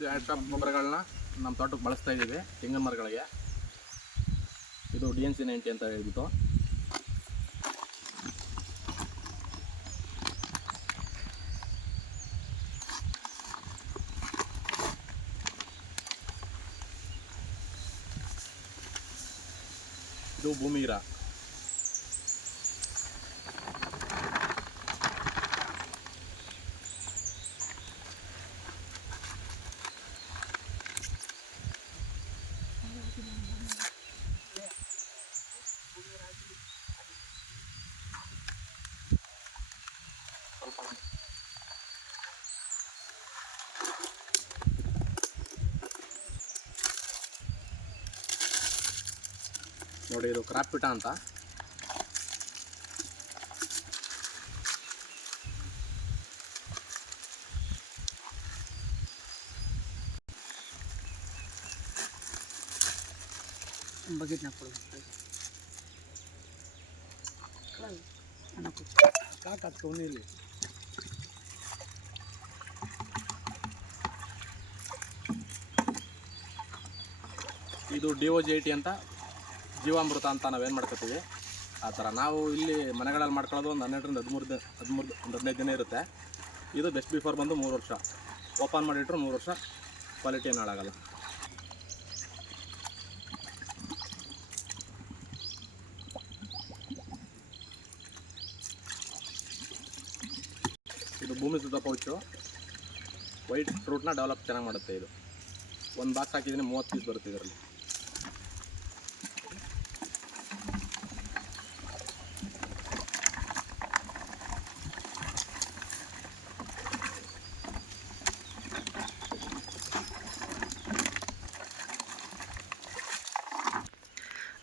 ಇದು add shop ಗೊಬ್ಬರಗಳನ್ನ ನಮ್ಮ ತೋಟಕ್ಕೆ ಬಳಸ್ತಾ ಇದ್ದೀವಿ ತೆಂಗಿನ ಮರಗಳಿಗೆ. ಇದು DNC 90 ಅಂತ ಹೇಳ್ಬಿಟ್ಟು. ಇದು ಭೂಮಿರ. ನೋಡಿ ಇದು ಕ್ರಾಪ್ ಪಿಟ ಅಂತ. ಇದು DOG80 ಅಂತ ಜೀವಾಮೃತ ಅಂತ ನಾವೇನು ಮಾಡ್ಕೊತೀವಿ ಆ ಥರ. ನಾವು ಇಲ್ಲಿ ಮನೆಗಳಲ್ಲಿ ಮಾಡ್ಕೊಳ್ಳೋದು ಒಂದು 12ರಿಂದ 15 ದಿನ ಇರುತ್ತೆ. ಇದು ಬೆಸ್ಟ್ ಬಿಫೋರ್ ಬಂದು 3 ವರ್ಷ. ಓಪನ್ ಮಾಡಿಟ್ರು 3 ವರ್ಷ, ಕ್ವಾಲಿಟಿ ಏನು ಹಾಳಾಗಲ್ಲ. ಇದು ಭೂಮಿ ಸುತ್ತ ಪೌಚು. ವೈಟ್ ಫ್ರೂಟ್ನ ಡೆವಲಪ್ ಚೆನ್ನಾಗಿ ಮಾಡುತ್ತೆ. ಇದು ಒಂದು ಬಾಕ್ಸ್ ಹಾಕಿದ್ದೀನಿ, 30 ಪೀಸ್ ಬರುತ್ತೆ ಇದರಲ್ಲಿ.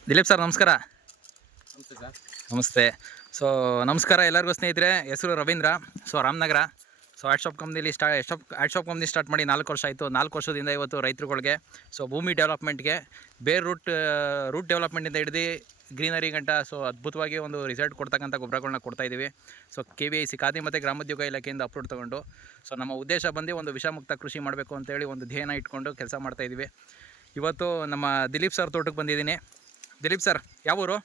ದಿಲೀಪ್ ಸರ್ ನಮಸ್ಕಾರ. ನಮಸ್ತೆ ಸರ್. ನಮಸ್ತೆ. ಸೊ ನಮಸ್ಕಾರ ಎಲ್ಲರಿಗೂ ಸ್ನೇಹಿತರೆ. ಹೆಸರು Ravindra. So Ramanagara. So ad shop ಕಂಪ್ನಿಲಿ ಆ್ಯಡ್ ಶಾಪ್ ಕಂಪ್ನಿ ಸ್ಟಾರ್ಟ್ ಮಾಡಿ 4 ವರ್ಷ ಆಯಿತು. 4 ವರ್ಷದಿಂದ ಇವತ್ತು ರೈತರುಗಳಿಗೆ ಸೊ ಭೂಮಿ ಡೆವಲಪ್ಮೆಂಟ್ಗೆ ಬೇರೆ ರೂಟ್ ಡೆವಲಪ್ಮೆಂಟಿಂದ ಹಿಡಿದು ಗ್ರೀನರಿ ಗಂಟ ಸೊ ಅದ್ಭುತವಾಗಿ ಒಂದು ರಿಸಲ್ಟ್ ಕೊಡ್ತಕ್ಕಂಥ ಗೊಬ್ಬರಗಳನ್ನ ಕೊಡ್ತಾಯಿದ್ದೀವಿ. ಸೊ KVIC ಖಾದಿ ಮತ್ತು ಗ್ರಾಮೋದ್ಯೋಗ ಇಲಾಖೆಯಿಂದ ಅಪ್ರೂವ್ ತೊಗೊಂಡು ಸೊ ನಮ್ಮ ಉದ್ದೇಶ ಬಂದು ಒಂದು ವಿಷಮುಕ್ತ ಕೃಷಿ ಮಾಡಬೇಕು ಅಂತೇಳಿ ಒಂದು ಧ್ಯೇಯನ ಇಟ್ಕೊಂಡು ಕೆಲಸ ಮಾಡ್ತಾಯಿದ್ದೀವಿ. ಇವತ್ತು ನಮ್ಮ ದಿಲೀಪ್ ಸರ್ ತೋಟಕ್ಕೆ ಬಂದಿದ್ದೀನಿ. ದಿಲೀಪ್ ಸರ್ ಯಾವ ಊರು?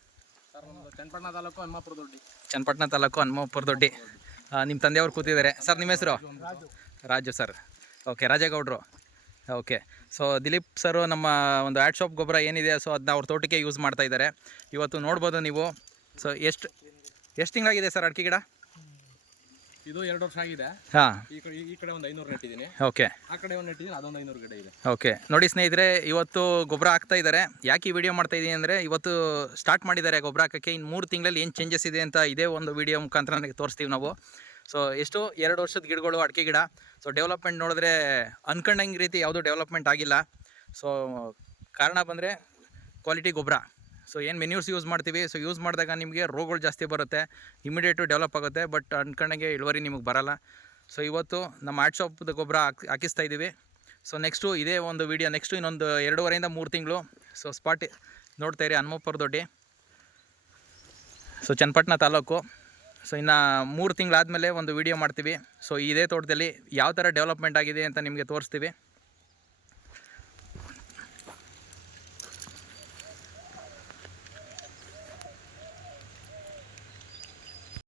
ಸರ್ ನಮ್ಮದು ಚನ್ನಪಟ್ಟಣ ತಾಲೂಕು ಹನುಮಾಪುರ ದೊಡ್ಡಿ. ಚನ್ನಪಟ್ಟಣ ತಾಲೂಕು ಹನುಮಾಪುರ ದೊಡ್ಡಿ. ನಿಮ್ಮ ತಂದೆಯವರು ಕೂತಿದ್ದಾರೆ. ಸರ್ ನಿಮ್ಮ ಹೆಸರು? ರಾಜು ಸರ್. ಓಕೆ, ರಾಜೇಗೌಡರು. ಓಕೆ. ಸೊ ದಿಲೀಪ್ ಸರು ನಮ್ಮ ಒಂದು ಆ್ಯಡ್ ಶಾಪ್ ಗೊಬ್ಬರ ಏನಿದೆ ಸೊ ಅದನ್ನ ಅವ್ರ ತೋಟಕ್ಕೆ ಯೂಸ್ ಮಾಡ್ತಾ ಇದ್ದಾರೆ. ಇವತ್ತು ನೋಡ್ಬೋದು ನೀವು. ಸೊ ಎಷ್ಟು ತಿಂಗಳಾಗಿದೆ ಸರ್ ಅಡಿಕೆ ಗಿಡ? ಇದು 2 ವರ್ಷ ಆಗಿದೆ. ಹಾಂ. ಈ ಕಡೆ ಒಂದು 500 ನೆಟ್ಟಿದ್ದೀನಿ. ಓಕೆ. ಆ ಕಡೆ ಒಂದು ನೆಟ್ಟಿದ್ದೀನಿ, ಅದೊಂದು 500 ಗಿಡ ಇದೆ. ಓಕೆ. ನೋಡಿ ಸ್ನೇಹಿತರೆ, ಇವತ್ತು ಗೊಬ್ಬರ ಹಾಕ್ತಾ ಇದ್ದಾರೆ. ಯಾಕೆ ಈ ವಿಡಿಯೋ ಮಾಡ್ತಾ ಇದ್ದೀನಿ ಅಂದರೆ ಇವತ್ತು ಸ್ಟಾರ್ಟ್ ಮಾಡಿದ್ದಾರೆ ಗೊಬ್ಬರ ಹಾಕೋಕ್ಕೆ. ಇನ್ನು 3 ತಿಂಗಳಲ್ಲಿ ಏನು ಚೇಂಜಸ್ ಇದೆ ಅಂತ ಇದೇ ಒಂದು ವಿಡಿಯೋ ಮುಖಾಂತರ ನನಗೆ ತೋರಿಸ್ತೀವಿ ನಾವು. ಸೊ ಎಷ್ಟು 2 ವರ್ಷದ ಗಿಡಗಳು ಅಡಿಕೆ ಗಿಡ. ಸೊ ಡೆವಲಪ್ಮೆಂಟ್ ನೋಡಿದ್ರೆ ಅನ್ಕೊಂಡಂಗೆ ರೀತಿ ಯಾವುದೂ ಡೆವಲಪ್ಮೆಂಟ್ ಆಗಿಲ್ಲ. ಸೊ ಕಾರಣ ಬಂದರೆ ಕ್ವಾಲಿಟಿ ಗೊಬ್ಬರ. ಸೊ ಏನು ಮೆನ್ಯೂರ್ಸ್ ಯೂಸ್ ಮಾಡ್ತೀವಿ, ಸೊ ಯೂಸ್ ಮಾಡಿದಾಗ ನಿಮಗೆ ರೋಗಗಳು ಜಾಸ್ತಿ ಬರುತ್ತೆ, ಇಮಿಡಿಯೇಟು ಡೆವಲಪ್ ಆಗುತ್ತೆ, ಬಟ್ ಅನ್ಕೊಂಡಂಗೆ ಇಳುವರಿ ನಿಮಗೆ ಬರೋಲ್ಲ. ಸೊ ಇವತ್ತು ನಮ್ಮ ಆ್ಯಡ್ ಶಾಪ್ದು ಗೊಬ್ಬರ ಹಾಕಿಸ್ತಾ ಇದ್ದೀವಿ. ಸೊ ನೆಕ್ಸ್ಟು ಇದೇ ಒಂದು ವಿಡಿಯೋ ನೆಕ್ಸ್ಟು ಇನ್ನೊಂದು 2.5ರಿಂದ 3 ತಿಂಗಳು ಸೊ ಸ್ಪಾಟ್ ನೋಡ್ತಾ ಇರಿ. ಹನುಮಾಪುರ ದೊಡ್ಡಿ. ಸೊ ಚನ್ನಪಟ್ಟಣ ತಾಲೂಕು. ಸೊ ಇನ್ನು 3 ತಿಂಗಳಾದಮೇಲೆ ಒಂದು ವಿಡಿಯೋ ಮಾಡ್ತೀವಿ. ಸೊ ಇದೇ ತೋಟದಲ್ಲಿ ಯಾವ ಥರ ಡೆವಲಪ್ಮೆಂಟ್ ಆಗಿದೆ ಅಂತ ನಿಮಗೆ ತೋರಿಸ್ತೀವಿ.